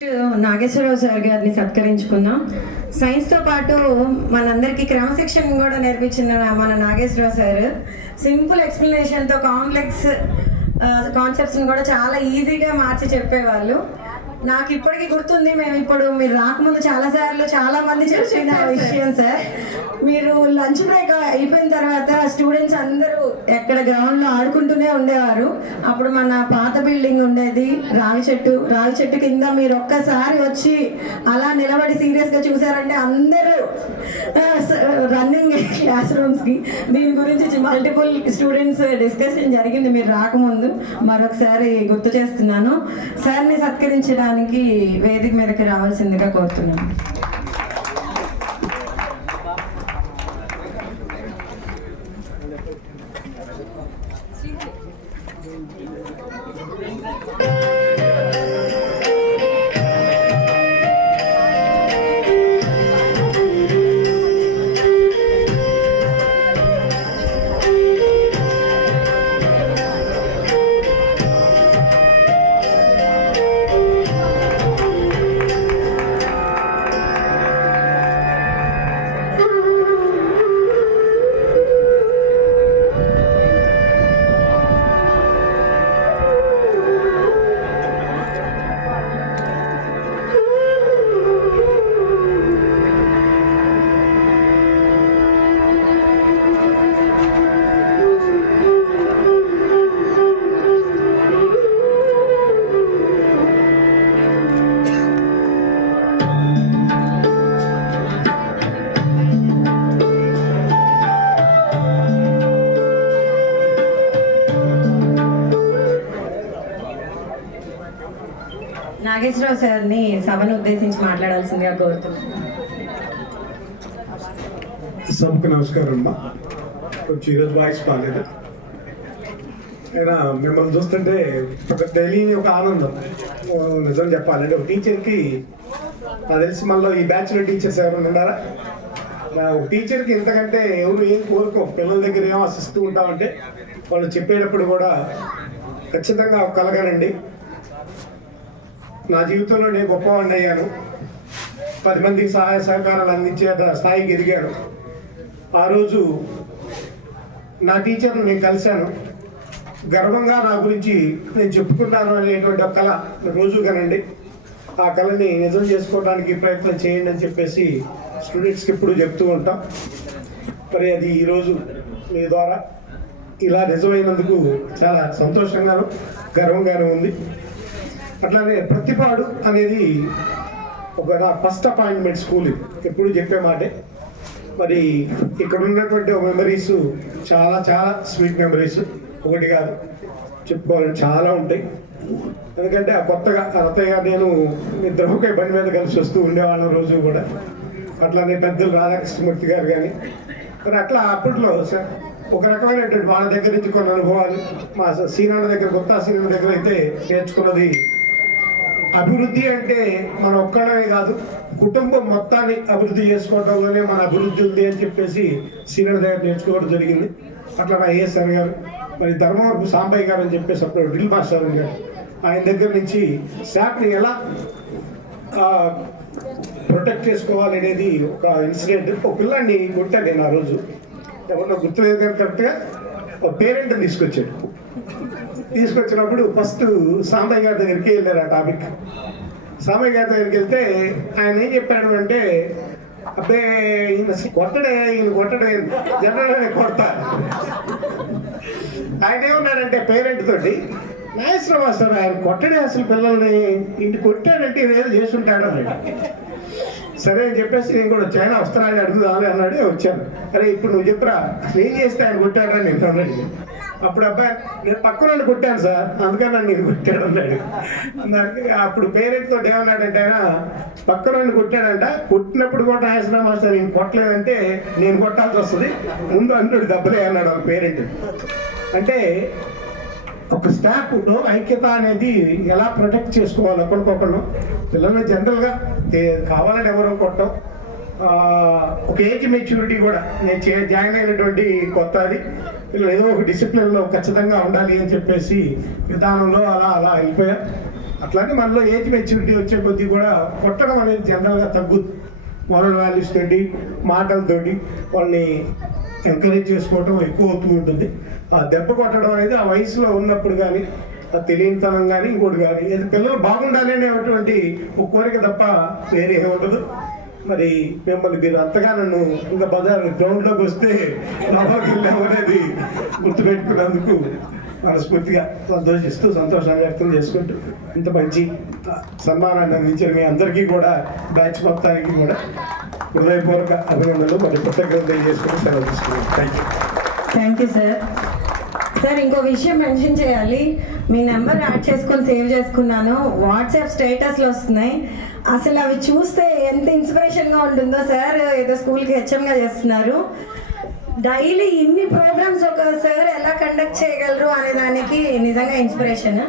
Nageswararao sir గారిని సత్కరించుకుందాం. సైన్స్తో పాటు మనందరికీ క్రమశిక్షణ కూడా నేర్పించిన మన నాగేశ్వరరావు సార్ సింపుల్ ఎక్స్ప్లెనేషన్తో కాంప్లెక్స్ కాన్సెప్ట్స్ని కూడా చాలా ఈజీగా మార్చి చెప్పేవాళ్ళు. నాకు ఇప్పటికీ గుర్తుంది, మేము ఇప్పుడు మీరు రాకముందు చాలా మంది చెప్పిన విషయం సార్. మీరు లంచ్ బ్రేక్ అయిపోయిన తర్వాత స్టూడెంట్స్ అందరూ ఎక్కడ గ్రౌండ్లో ఆడుకుంటూనే ఉండేవారు. అప్పుడు మన పాత బిల్డింగ్ ఉండేది, రావి చెట్టు కింద మీరు ఒక్కసారి వచ్చి అలా నిలబడి సీరియస్గా చూసారంటే అందరూ రన్నింగ్ క్లాస్ రూమ్స్కి. దీని గురించి మల్టిపుల్ స్టూడెంట్స్ డిస్కషన్ జరిగింది మీరు రాకముందు. మరొకసారి గుర్తు చేస్తున్నాను. సార్ని సత్కరించడానికి వేదిక మీదకి రావాల్సిందిగా కోరుతున్నాను. నాగేశ్వరరావు సార్ని సభను ఉద్దేశించి మాట్లాడాల్సిందిగా కోరుతున్నాను. సభకు నమస్కారం అమ్మా. కొంచెం ఈరోజు వాయిస్ బాగాలేదు. అయినా మిమ్మల్ని చూస్తుంటే ఒక తెలియని ఒక ఆనందం. నిజం చెప్పాలంటే ఒక టీచర్కి నాకు తెలిసి మనలో ఈ బ్యాచ్లో టీచర్స్ ఎవరైనా ఉన్నారా? ఒక టీచర్కి ఇంతకంటే ఎవరు ఏం కోరుకో, పిల్లల దగ్గర ఏం ఆశిస్తూ ఉంటామంటే వాళ్ళు చెప్పేటప్పుడు కూడా ఖచ్చితంగా ఒక కలగానండి. నా జీవితంలో నేను గొప్పవాడిని అయ్యాను, 10 మందికి సహాయ సహకారాలు అందించే స్థాయికి ఎదిగాను. ఆ రోజు నా టీచర్ని నేను కలిశాను, గర్వంగా నా గురించి నేను చెప్పుకున్నాను అనేటువంటి ఒక కళ రోజు కనండి. ఆ కళని నిజం చేసుకోవడానికి ప్రయత్నం చేయండి అని చెప్పేసి స్టూడెంట్స్కి ఎప్పుడు చెప్తూ ఉంటాం. మరి అది ఈరోజు మీ ద్వారా ఇలా నిజమైనందుకు చాలా సంతోషంగాను గర్వంగాను ఉంది. అట్లానే ప్రతిపాడు అనేది ఒక నా ఫస్ట్ అపాయింట్మెంట్ స్కూల్. ఇది ఎప్పుడు చెప్పే మాటే. మరి ఇక్కడ ఉన్నటువంటి మెమరీస్ చాలా చాలా స్వీట్ మెమరీస్, ఒకటి కాదు చెప్పుకోవాలని చాలా ఉంటాయి. ఎందుకంటే ఆ కొత్తగా రతయ్య నేను ఇద్దరు ఒకే బండి మీద కలిసి వస్తూ ఉండేవాళ్ళం రోజు కూడా. అట్లానే పెద్దలు రాధాకృష్ణమూర్తి గారు కానీ మరి అట్లా అప్పట్లో ఒక రకమైనటువంటి వాళ్ళ దగ్గర నుంచి కొన్ని అనుభవాలు, మా సీనాన్న దగ్గర, కొత్త సీనాన్న దగ్గర అయితే నేర్చుకున్నది అభివృద్ధి అంటే మన ఒక్కడమే కాదు, కుటుంబం మొత్తాన్ని అభివృద్ధి చేసుకోవడంలోనే మన అభివృద్ధి ఉంది అని చెప్పేసి సీనియర్ దగ్గర నేర్చుకోవడం జరిగింది. అట్లా నా ఏఎస్ఆర్ గారు, మరి ధర్మవరపు సాంబయ్య గారు అని చెప్పేసి అప్పుడు డ్రిల్ మాస్టర్ గారు, ఆయన దగ్గర నుంచి శాప్ని ఎలా ప్రొటెక్ట్ చేసుకోవాలి అనేది ఒక ఇన్సిడెంట్. ఒక పిల్లాన్ని కొట్టాను నేను ఆ రోజు, ఎవరినో గుర్తులేదు కానీ కరెక్ట్గా ఒక పేరెంట్ని తీసుకొచ్చినప్పుడు ఫస్ట్ సాంబయ్య గారి దగ్గరికి వెళ్ళారు. ఆ టాపిక్ సాంబయ్య గారి దగ్గరికి వెళ్తే ఆయన ఏం చెప్పాడు అంటే, అబ్బే ఈయన కొట్టడే జనరల్గానే కొడతా. ఆయన ఏమన్నాడంటే పేరెంట్ తోటి, నాగేశ్వరరావు సార్ ఆయన కొట్టడే అసలు పిల్లల్ని, ఇంటి కొట్టాడంటే ఏదో చేసుంటాడు అన్నాడు. సరే అని చెప్పేసి నేను కూడా వచ్చాను, వస్త్రాలు అడుగుదాలి అన్నాడు. వచ్చాను. అరే ఇప్పుడు నువ్వు చెప్పురా అసలు ఏం చేస్తే ఆయన కొట్టాడని నేను అన్నాడు. అప్పుడు అబ్బాయి నేను పక్కన కొట్టాను సార్, అందుకని నన్ను నేను కొట్టాడు అన్నాడు. అప్పుడు పేరెంట్ తోటి ఏమన్నాడంటే ఆయన పక్కన కొట్టాడంట, కొట్టినప్పుడు కూడా నాగేశ్వరరావు మాస్టర్ నేను కొట్టలేదంటే నేను కొట్టాల్సి వస్తుంది, ముందు అన్నాడు దెబ్బలే అన్నాడు ఒక పేరెంట్. అంటే ఒక స్టాఫ్లో ఐక్యత అనేది ఎలా ప్రొటెక్ట్ చేసుకోవాలి ఒకరికొకళ్ళు. పిల్లలు జనరల్గా కావాలని ఎవరో కొట్టం, ఒక ఏజ్ మెచ్యూరిటీ కూడా నేను జాయిన్ అయినటువంటి కొత్త అది ఏదో ఒక డిసిప్లిన్లో ఖచ్చితంగా ఉండాలి అని చెప్పేసి విధానంలో అలా వెళ్ళిపోయా. అట్లానే మనలో ఏజ్ మెచ్యూరిటీ వచ్చే కొద్దీ కూడా కొట్టడం అనేది జనరల్గా తగ్గుద్ది. మోరల్ వాల్యూస్ తోటి మాటలతోటి వాళ్ళని ఎంకరేజ్ చేసుకోవటం ఎక్కువ అవుతూ ఉంటుంది. ఆ దెబ్బ కొట్టడం అనేది ఆ వయసులో ఉన్నప్పుడు కానీ ఆ తెలియనితనం కానీ ఇంకోటి కానీ ఏదో పిల్లలు బాగుండాలి అనేటువంటి ఒక కోరిక తప్ప వేరే ఏముండదు. మరి మిమ్మల్ని మీరు అంతగా నన్ను ఇంకా బజార్ గ్రౌండ్లోకి వస్తే లోపలికి వెళ్ళాము అనేది గుర్తుపెట్టుకున్నందుకు మనస్ఫూర్తిగా సంతోషాన్ని వ్యక్తం చేసుకుంటూ ఇంత మంచి సన్మానాన్ని అందించిన మీ అందరికీ కూడా బ్యాచ్ మొత్తానికి కూడా హృదయపూర్వక అభినందనలు మరి కృతజ్ఞతలు తెలియజేసుకుంటూ సెలవు తీసుకున్నాను. Thank you sir. సార్ ఇంకో విషయం మెన్షన్ చేయాలి. మీ నెంబర్ యాడ్ చేసుకొని సేవ్ చేసుకున్నాను. వాట్సాప్ స్టేటస్లు వస్తున్నాయి. అసలు అవి చూస్తే ఎంత ఇన్స్పిరేషన్గా ఉంటుందో. సార్ ఏదో స్కూల్కి హెచ్ఎంగా చేస్తున్నారు. డైలీ ఇన్ని ప్రోగ్రామ్స్ ఒక సార్ ఎలా కండక్ట్ చేయగలరు అనే దానికి నిజంగా ఇన్స్పిరేషన్.